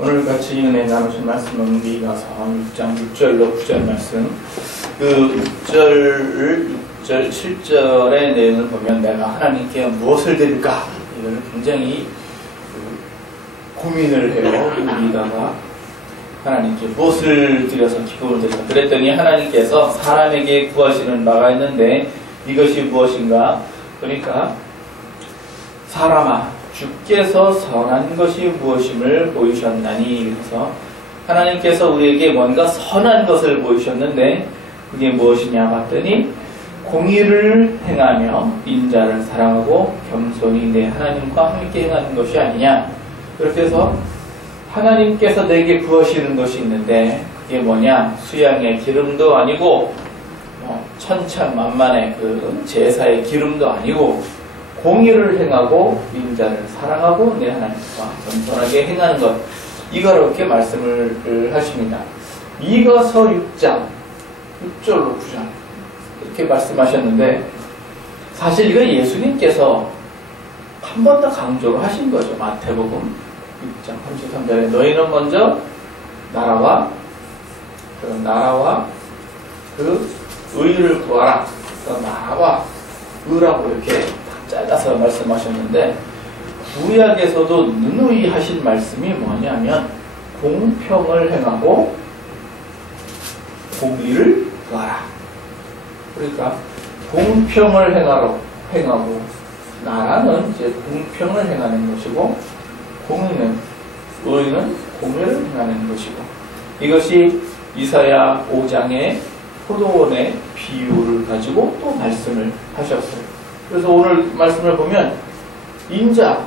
오늘 같이 은혜 나누신 말씀은 미가서 6장 6절로 9절 말씀. 그 6절, 7절의 내용을 보면 내가 하나님께 무엇을 드릴까? 이걸 굉장히 고민을 해요. 미가가 하나님께 무엇을 드려서 기쁨을 드릴까? 그랬더니 하나님께서 사람에게 구하시는 바가 있는데 이것이 무엇인가? 그러니까 사람아 주께서 선한 것이 무엇임을 보이셨나니. 그래서 하나님께서 우리에게 뭔가 선한 것을 보이셨는데 그게 무엇이냐 봤더니 공의를 행하며 인자를 사랑하고 겸손히 내 하나님과 함께 행하는 것이 아니냐. 그렇게 해서 하나님께서 내게 구하시는 것이 있는데 그게 뭐냐, 수양의 기름도 아니고 천천만만의 그 제사의 기름도 아니고 공의를 행하고 인자를 사랑하고 내 하나님과 겸손하게 행하는 것, 이거렇게 말씀을 하십니다. 미가서 6장 6절로 9절 이렇게 말씀하셨는데 사실 이건 예수님께서 한 번 더 강조를 하신 거죠. 마태복음 6장 33절에 너희는 먼저 나라와 그 의를 구하라. 그래서 나라와 의라고 이렇게 잘라서 말씀하셨는데 구약에서도 누누이 하신 말씀이 뭐냐면 공평을 행하고 공의를 구하라. 그러니까 공평을 행하고 나라는 이제 공평을 행하는 것이고 의는 공의를 행하는 것이고, 이것이 이사야 5장의 포도원의 비유를 가지고 또 말씀을 하셨어요. 그래서 오늘 말씀을 보면 인자를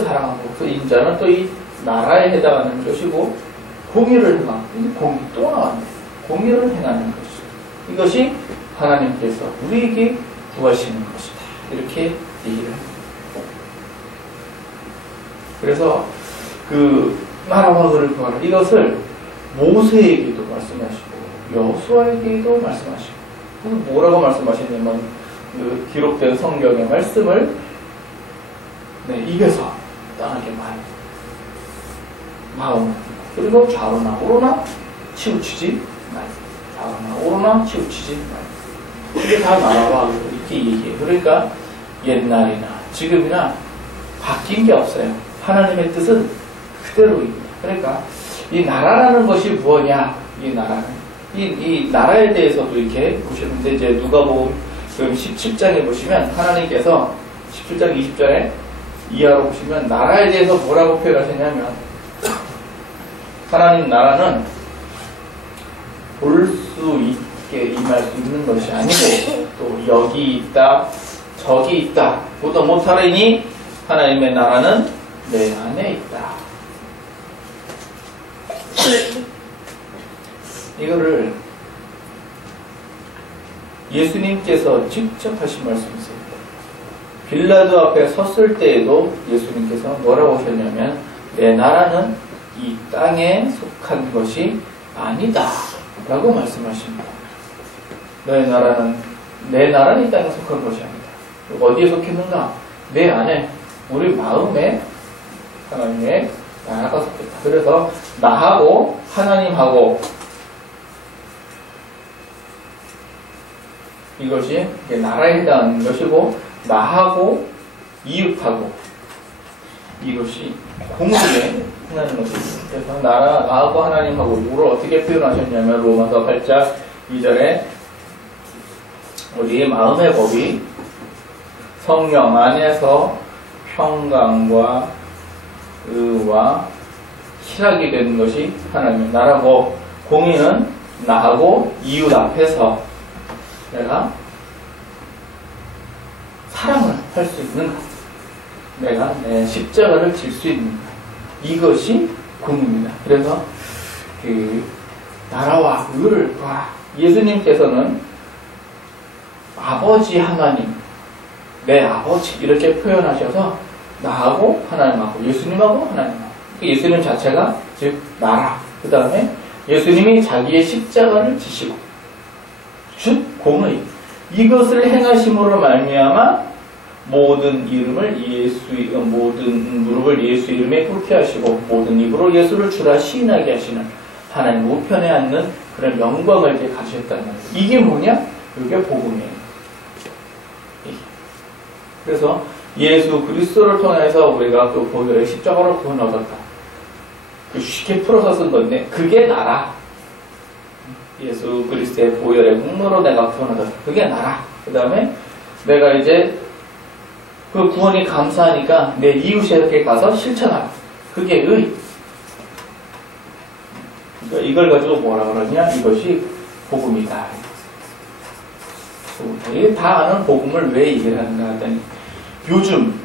사랑하고 그 인자는 또 이 나라에 해당하는 것이고 공의를 행하고, 공의 또 나왔네. 공의를 행하는 것이고 이것이 하나님께서 우리에게 구하시는 것이다. 이렇게 얘기를 합니다. 그래서 그 나라와 의를 구하라, 이것을 모세에게도 말씀하시고 여호수아에게도 말씀하시고, 뭐라고 말씀하시냐면 그 기록된 성경의 말씀을 입에서 떠나게 마음, 그리고 좌로나 우로나 치우치지 말고, 좌로나 우로나 치우치지 말고, 이게 다 나라와 이렇게 얘기해요. 그러니까 옛날이나 지금이나 바뀐 게 없어요. 하나님의 뜻은 그대로입니다. 그러니까 이 나라라는 것이 무엇냐, 이 나라에 대해서도 이렇게 보시는데, 이제 누가복음 17장에 보시면 하나님께서 17장 20절에 이하로 보시면 나라에 대해서 뭐라고 표현하셨냐면, 하나님 나라는 볼 수 있게 임할 수 있는 것이 아니고 또 여기 있다 저기 있다 보다 못하리니 하나님의 나라는 내 안에 있다. 이거를 예수님께서 직접 하신 말씀이세요. 빌라도 앞에 섰을 때에도 예수님께서 뭐라고 하셨냐면 내 나라는 이 땅에 속한 것이 아니다 라고 말씀하십니다. 내 나라는 이 땅에 속한 것이 아니다. 어디에 속했는가? 내 안에, 우리 마음에 하나님의 나라가 속했다. 그래서 나하고 하나님하고 이것이 나라에 해당하는 것이고, 나하고 이웃하고 이것이 공의에 해당하는 것입니다. 그래서 나하고 하나님하고 이걸 어떻게 표현하셨냐면 로마서 8장 2절에 우리의 마음의 법이 성령 안에서 평강과 의와 희락이 되는 것이 하나님의 나라고, 공의는 나하고 이웃 앞에서 내가 사랑을 할 수 있는가, 내가 내 십자가를 질 수 있는가, 이것이 공의입니다. 그래서 그 나라와 의를 구하라. 예수님께서는 아버지 하나님, 내 아버지 이렇게 표현하셔서 나하고 하나님하고 예수님하고 하나님하고, 예수님 자체가 즉 나라, 그 다음에 예수님이 자기의 십자가를 지시고 즉 공의, 이것을 행하심으로 말미암아 모든 무릎을 예수 이름에 꿇게 하시고 모든 입으로 예수를 주라 시인하게 하시는 하나님 우편에 앉는 그런 영광을 이제 가지셨다는 거예요. 이게 뭐냐? 이게 복음이에요. 그래서 예수 그리스도를 통해서 우리가 그 보혈의 십자가로 구원 얻었다. 쉽게 풀어서 쓴 건데 그게 나라. 예수 그리스도의 보혈의 공로로 내가 구원 얻었다. 그게 나라. 그 다음에 내가 이제 그 구원이 감사하니까 내 이웃에게 가서 실천하라. 그게 의. 그러니까 이걸 가지고 뭐라 그러냐? 이것이 복음이다. 이게 다 아는 복음을 왜 얘기를 하는가 하더니 요즘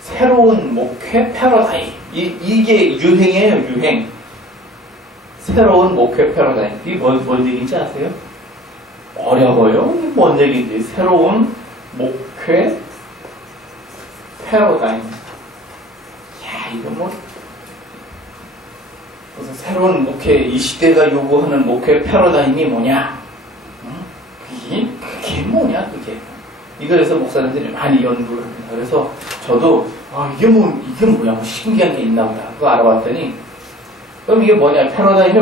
새로운 목회 패러다임 이게 유행이에요. 유행. 새로운 목회 패러다임. 이게 뭔 얘기인지 아세요? 어려워요. 이게 뭔 얘기인지. 새로운 목회 패러다임. 야, 이거 무슨 새로운 목회, 이 시대가 요구하는 목회 패러다임이 뭐냐? 그게 뭐냐, 그게. 이거에서 목사님들이 많이 연구를 합니다. 그래서 저도, 이게 뭐야, 신기한 게 있나 보다. 그거 알아봤더니, 그럼 이게 뭐냐, 패러다임이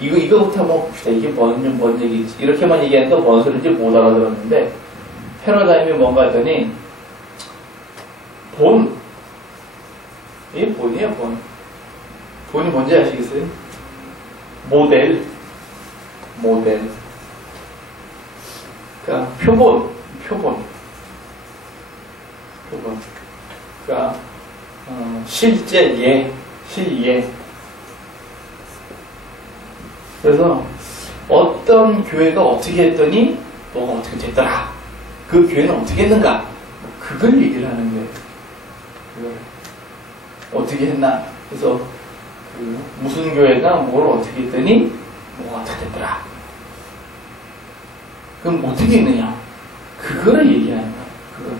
이거부터 한번 봅시다. 이게 뭔 얘기지? 이렇게만 얘기하니까 뭔 소리인지 못 알아들었는데, 패러다임이 뭔가 하더니, 이게 본이에요, 본. 본이 뭔지 아시겠어요? 모델. 그러니까 표본. 그러니까 실제 실예. 그래서 어떤 교회가 어떻게 했더니 뭐가 어떻게 됐더라. 그 교회는 어떻게 했는가. 그걸 얘기를 하는 거예요. 어떻게 했나. 그래서 무슨 교회가 뭘 어떻게 했더니 뭐가 어떻게 됐더라. 그럼 어떻게 했느냐. 그거를 얘기하는 거예요.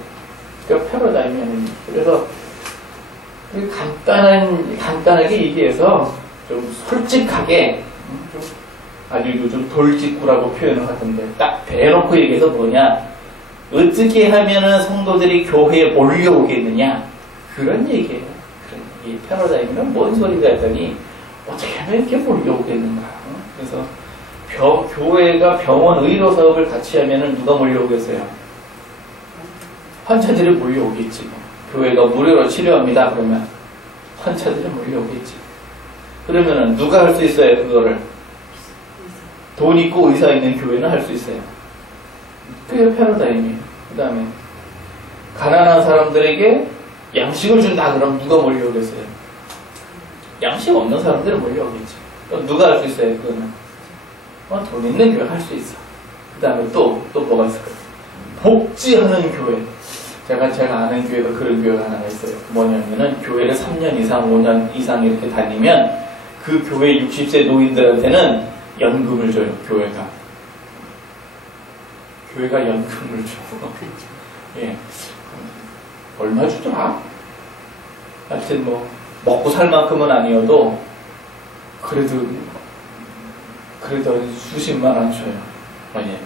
그러니까 패러다임이 아닙니다. 그래서 간단하게 얘기해서 좀 솔직하게 좀 아주 요즘 돌직구라고 표현을 하던데 딱 대놓고 얘기해서 뭐냐. 어떻게 하면은 성도들이 교회에 몰려오겠느냐. 그런 얘기예요. 이 패러다임은 뭔 소리가 했더니 어떻게 하면 이렇게 몰려오겠는가. 그래서 교회가 병원 의료 사업을 같이 하면은 누가 몰려오겠어요? 환자들이 몰려오겠지. 교회가 무료로 치료합니다. 그러면 환자들이 몰려오겠지. 그러면은 누가 할 수 있어요? 그거를 돈 있고 의사 있는 교회는 할 수 있어요. 그게 패러다임이에요. 그 다음에 가난한 사람들에게 양식을 준다 그러면 누가 몰려오겠어요? 양식 없는 사람들은 몰려오겠지. 그럼 누가 할 수 있어요? 그거는 돈 있는 교회 할 수 있어. 그 다음에 또 뭐가 있을까요? 복지하는 교회. 제가 아는 교회가 그런 교회가 하나 있어요. 뭐냐면은 교회를 3년 이상 5년 이상 이렇게 다니면 그 교회 60세 노인들한테는 연금을 줘요. 교회가 연금을 줘. 예. 얼마 주더라? 하여튼 먹고 살 만큼은 아니어도 그래도 수십만 원 줘요.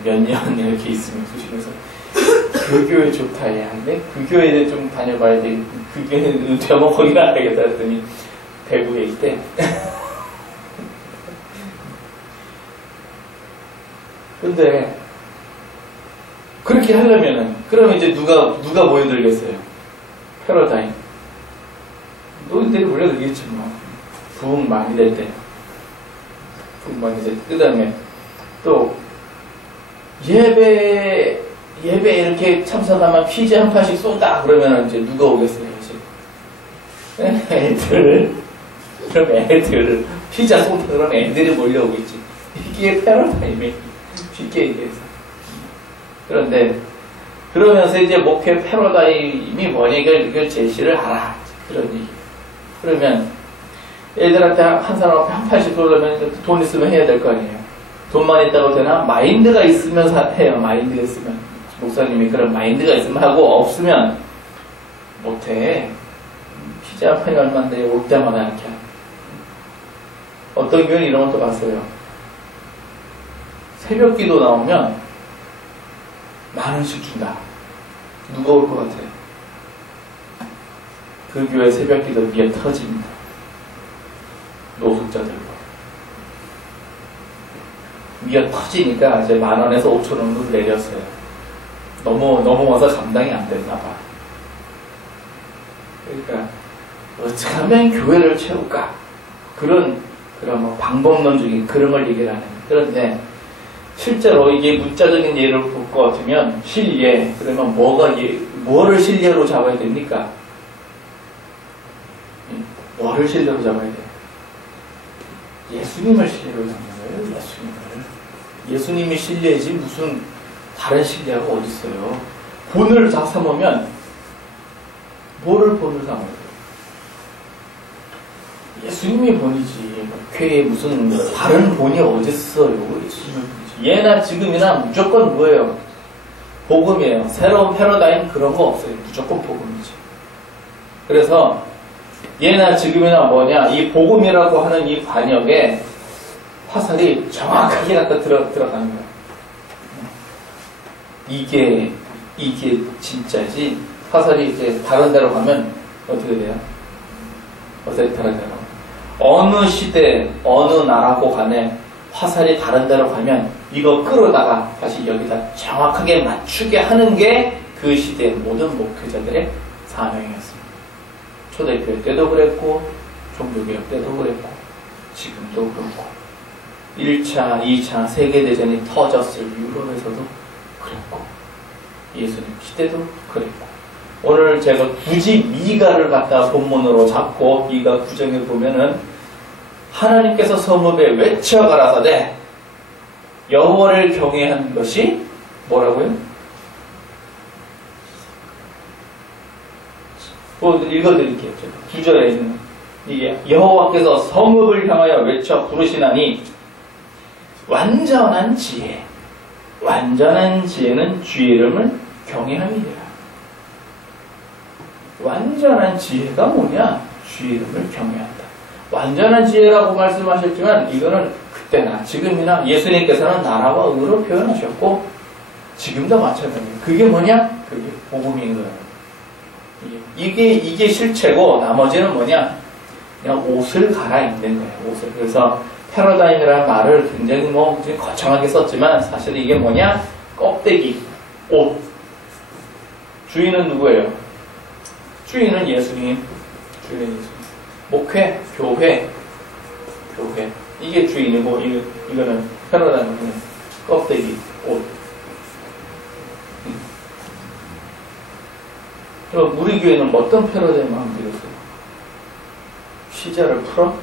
몇 년 이렇게 있으면 수십에서 그 교회 좋다. 야, 근데 그 교회에 좀 다녀봐야 돼. 그 교회는 되면 거기가 안 되겠다 했더니 대구에 있대. 근데 그렇게 하려면은 그러면 이제 누가 모여들겠어요? 패러다임. 노인들이 몰려들겠지 뭐. 부흥 많이 될 때. 그 다음에 또 예배 이렇게 참석하면 피자 한 판씩 쏜다 그러면 이제 누가 오겠어요? 애들 피자 쏜다 그러면 애들이 몰려오겠지. 이게 패러다임이 쉽게 얘기해서. 그런데 그러면서 이제 목회 패러다임이 뭐냐 이걸 제시를 하라. 그런 얘기. 그러면 애들한테 한 사람 앞에 한 판씩 쏘려면 돈 있으면 해야 될 거 아니에요. 돈만 있다고 되나? 마인드가 있으면 해요. 마인드가 있으면. 목사님이 그런 마인드가 있으면 하고 없으면 못해. 피자 한 판이 얼마인데 올 때마다 이렇게. 어떤 교회는 이런 것도 봤어요. 새벽 기도 나오면 10,000원씩 준다. 누가 올 것 같아? 그 교회 새벽기도 미어 터집니다. 노숙자들과. 미어 터지니까 이제 10,000원에서 5,000원으로 내렸어요. 넘어와서 감당이 안 됐나 봐. 그러니까, 어떻게 하면 교회를 채울까? 그런 뭐 방법론적인 그런 걸 얘기를 하는. 그런데, 실제로 이게 문자적인 예를 볼 것 같으면, 실예. 그러면 뭐를 실예로 잡아야 됩니까? 뭐를 실례로 잡아야 돼요? 예수님을 실례로 잡는 거예요. 예수님이 실례지 무슨 다른 실례가 어디 있어요? 본을 다 삼으면 뭐를 본을 삼아야 돼요? 예수님이 본이지. 교회에 무슨 다른 본이 어디 있어요? 예나 지금이나 무조건 뭐예요? 복음이에요. 새로운 패러다임 그런 거 없어요. 무조건 복음이지. 그래서 예나 지금이나 뭐냐, 이 복음이라고 하는 이 관역에 화살이 정확하게 갖다 들어가는 거야. 이게 진짜지. 화살이 이제 다른 데로 가면 어떻게 돼요? 화살이 다른 데로. 어느 시대, 어느 나라고 간에 화살이 다른 데로 가면 이거 끌어다가 다시 여기다 정확하게 맞추게 하는 게 그 시대의 모든 목회자들의 사명이었습니다. 초대교회 때도 그랬고, 종교개혁 때도 그랬고, 지금도 그렇고, 1차, 2차 세계대전이 터졌을 유럽에서도 그랬고, 예수님 시대도 그랬고, 오늘 제가 굳이 미가를 갖다 본문으로 잡고, 미가 구정에 보면은, 하나님께서 성읍에 외쳐가라사대, 여호와를 경외하는 것이 뭐라고요? 읽어드릴게요. 9절에 있는 이게 여호와께서 성읍을 향하여 외쳐 부르시나니 완전한 지혜는 주의 이름을 경외함이니라. 완전한 지혜가 뭐냐? 주의 이름을 경외한다. 완전한 지혜라고 말씀하셨지만 이거는 그때나 지금이나 예수님께서는 나라와 의로 표현하셨고 지금도 마찬가지예요. 그게 뭐냐? 그게 복음인 거예요. 이게 실체고 나머지는 뭐냐? 그냥 옷을 갈아입는 거예요. 옷을. 그래서 패러다임이라는 말을 굉장히 거창하게 썼지만 사실은 이게 뭐냐? 껍데기, 옷. 주인은 누구예요? 주인은 예수님. 목회, 교회. 이게 주인이고 이거는 패러다임은 껍데기, 옷. 그럼 우리 교회는 어떤 패러다임을 하면 되겠어요? 시자를 풀어?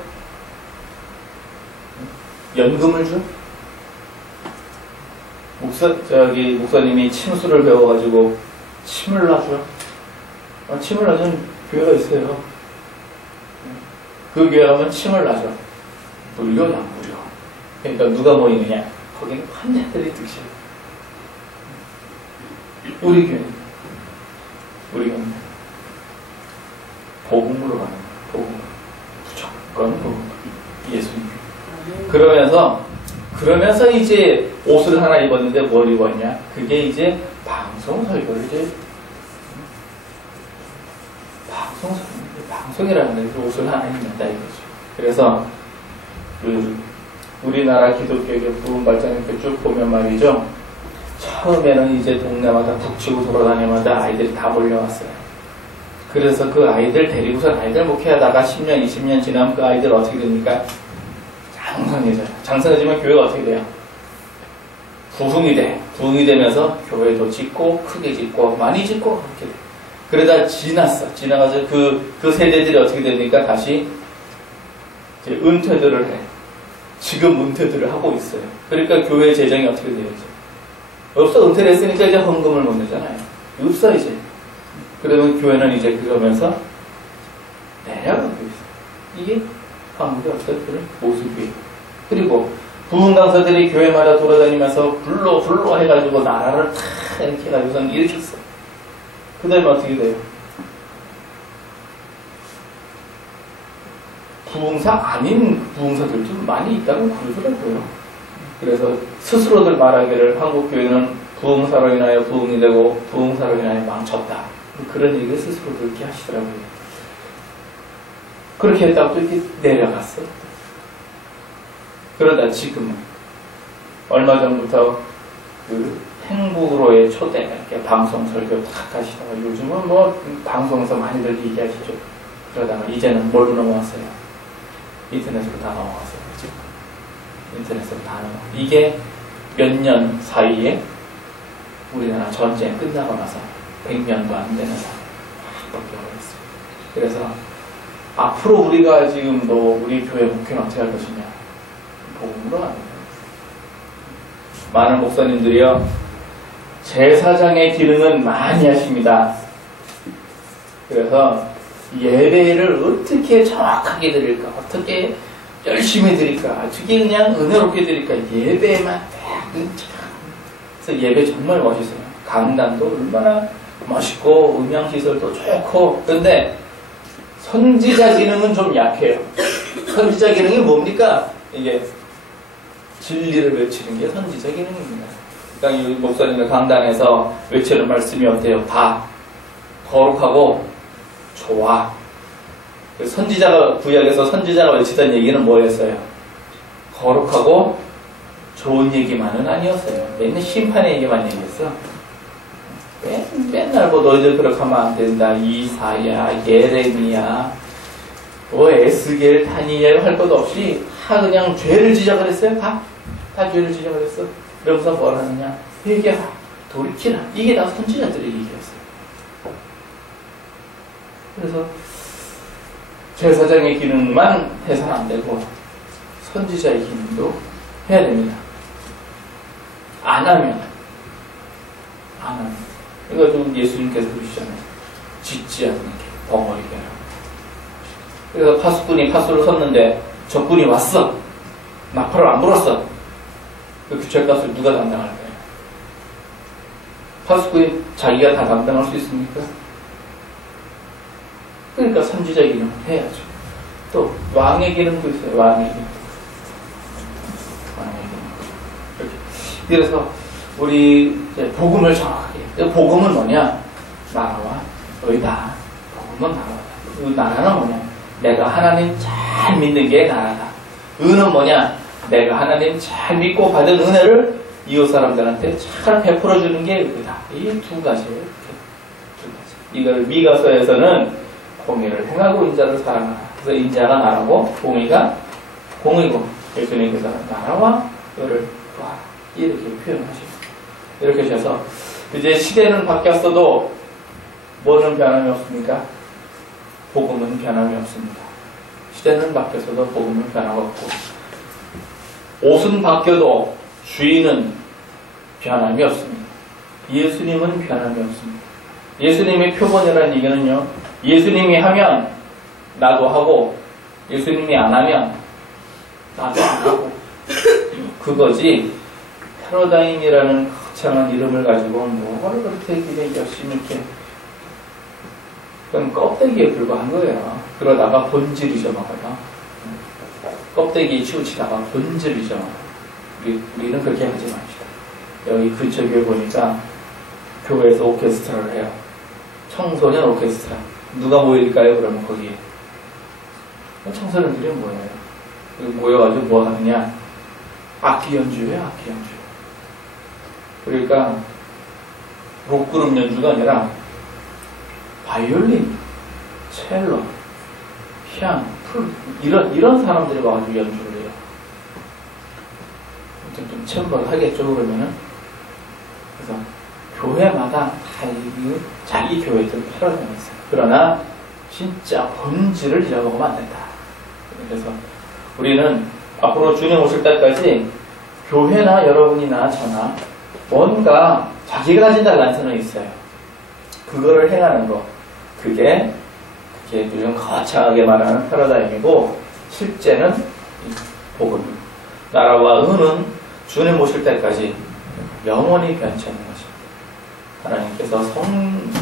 연금을 줘? 목사님이 침수를 배워가지고 침을 놔줘? 침을 놔주는 교회가 있어요. 그 교회 가면 침을 놔줘. 무료냐, 무료. 그러니까 누가 모이느냐? 거기는 환자들이 드셔. 우리 교회는 복음으로 가는 거예요. 복음. 무조건 복음. 예수님. 그러면서 이제 옷을 하나 입었는데 뭘 입었냐? 그게 이제 방송 설교를 방송이라는 게 옷을 하나 입는다 이거죠. 그래서 우리나라 기독교의 부흥 발전을 이렇게 쭉 보면 말이죠. 처음에는 이제 동네마다 북치고 돌아다니마다 아이들이 다 몰려왔어요. 그래서 그 아이들 데리고서 아이들 목회하다가 10년, 20년 지나면 그 아이들 어떻게 됩니까? 장성해져요. 장성해지면 교회가 어떻게 돼요? 부흥이 돼. 부흥이 되면서 교회도 짓고 크게 짓고 많이 짓고 그렇게 돼. 그러다 지나가서 그 세대들이 어떻게 됩니까? 다시 이제 은퇴들을 해. 지금 은퇴들을 하고 있어요. 그러니까 교회 재정이 어떻게 되죠? 없어. 은퇴를 했으니까 이제 헌금을 못 내잖아요. 없어 이제. 그러면 교회는 이제 그러면서 내려가고 있어요. 이게 한국의 어떤 그런 모습이에요. 그리고 부흥 강사들이 교회마다 돌아다니면서 불로 해가지고 나라를 탁 이렇게 해가지고선 일으켰어. 그 다음에 어떻게 돼요? 부흥사 아닌 부흥사들도 많이 있다고 그러더라고요. 그래서 스스로들 말하기를 한국교회는 부흥사로 인하여 부흥이 되고 부흥사로 인하여 망쳤다. 그런 얘기를 스스로 그렇게 하시더라고요. 그렇게 했다고 또 이렇게 내려갔어. 그러다 지금은 얼마 전부터 그 행복으로의 초대 이렇게 방송 설교 탁 하시다가 요즘은 뭐 방송에서 많이들 얘기하시죠. 그러다가 이제는 뭘로 넘어왔어요? 인터넷으로 다 넘어왔어요. 그죠? 인터넷으로 다 넘어. 이게 몇 년 사이에 우리나라 전쟁 끝나고 나서 100년도 안 되는 사이 확 바뀌어버렸어요. 그래서 앞으로 우리가 지금도 우리 교회 목회는 어떻게 할 것이냐? 복음으로 하는 거예요. 많은 목사님들이요, 제사장의 기능은 많이 하십니다. 그래서 예배를 어떻게 정확하게 드릴까, 어떻게 열심히 드릴까, 어떻게 그냥 은혜롭게 드릴까, 예배만 딱 그래서 예배 정말 멋있어요. 강단도 얼마나 멋있고 음향시설도 좋고. 그런데 선지자 기능은 좀 약해요. 선지자 기능이 뭡니까? 이게 진리를 외치는 게 선지자 기능입니다. 그러니까 이 목사님의 강단에서 외치는 말씀이 어때요? 다 거룩하고 좋아. 선지자가, 구약에서 선지자가 외치던 얘기는 뭐였어요? 거룩하고 좋은 얘기만은 아니었어요. 맨날 심판의 얘기만 얘기했어. 맨날 뭐 너희들 그렇게 하면 안 된다. 이사야, 예레미야, 뭐 에스겔, 다니엘 할 것 없이 다 그냥 죄를 지적을 했어요. 다 죄를 지적을 했어. 그러면서 뭘 하느냐? 회개하라, 돌이키라. 이게 다 선지자들의 얘기였어요. 그래서 제사장의 기능만 해서는 안 되고 선지자의 기능도 해야 됩니다. 안 하면 이거 좀 예수님께서 그러시잖아요. 짓지 않는 게 벙어리게 하라고. 그래서 파수꾼이 파수를 섰는데 적군이 왔어. 나팔을 안 불었어. 그 죄값을 누가 담당할까요? 파수꾼이 자기가 다 감당할 수 있습니까? 그러니까 선지자의 기능을 해야죠. 또 왕의 기능도 있어요. 왕의 기능. 이렇게. 그래서 우리 이제 복음을 정확하게. 복음은 뭐냐? 나라와 의다. 복음은 나라다. 그 나라는 뭐냐? 내가 하나님 잘 믿는 게 나라다. 의는 뭐냐? 내가 하나님 잘 믿고 받은 은혜를 이웃 사람들한테 잘 베풀어 주는 게 의다. 이 두 가지예요. 두 가지. 이걸 미가서에서는 공의를 행하고 인자를 사랑하라. 그래서 인자가 나라고 공의가 공의고, 예수님께서 나라와 의를 구하라. 이렇게 표현하십니다. 이렇게 하셔서 이제 시대는 바뀌었어도 뭐는 변함이 없습니까? 복음은 변함이 없습니다. 시대는 바뀌었어도 복음은 변화가 없고, 옷은 바뀌어도 주인은 변함이 없습니다. 예수님은 변함이 없습니다. 예수님의 표본이라는 얘기는요, 예수님이 하면 나도 하고, 예수님이 안 하면 나도 안 하고, 그거지. 패러다임이라는 거창한 이름을 가지고 뭐를 그렇게 열심히 이렇게, 그건 껍데기에 불과한 거예요. 그러다가 본질 잊어먹어요. 껍데기에 치우치다가 본질 잊어먹어요. 우리는 그렇게 하지 맙시다. 여기 근처에 보니까 교회에서 오케스트라를 해요. 청소년 오케스트라. 누가 모일까요? 그러면 거기에 청소년들이 뭐예요? 모여가지고 뭐 하느냐? 악기 연주예요. 악기 연주. 그러니까 록그룹 연주가 아니라 바이올린, 첼로, 피아노, 플 이런 사람들이 와가지고 연주를 해요. 좀 체험을 하겠죠. 그러면은 그래서 교회마다 다 자기 교회들 패러다임이 있어요. 그러나 진짜 본질을 잃어먹으면 안 된다. 그래서 우리는 앞으로 주님 오실 때까지 교회나 여러분이나 저나 뭔가 자기가 가진 달란트는 있어요. 그거를 행하는 거. 그게 요즘 거창하게 말하는 패러다임이고, 실제는 복음. 나라와 의는 주님 오실 때까지 영원히 변치 않는 것입니다. 하나님께서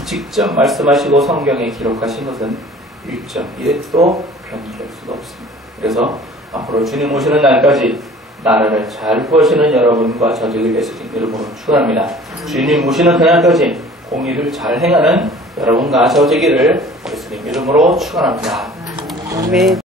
직접 말씀하시고 성경에 기록하신 것은 1점 1도 변할 수가 없습니다. 그래서 앞으로 주님 오시는 날까지 나라를 잘 구하시는 여러분과 저 되길 예수님 이름으로 축원합니다. 주님 오시는 그날까지 공의를 잘 행하는 여러분과 저 되기를 예수님 이름으로 축원합니다. 아멘.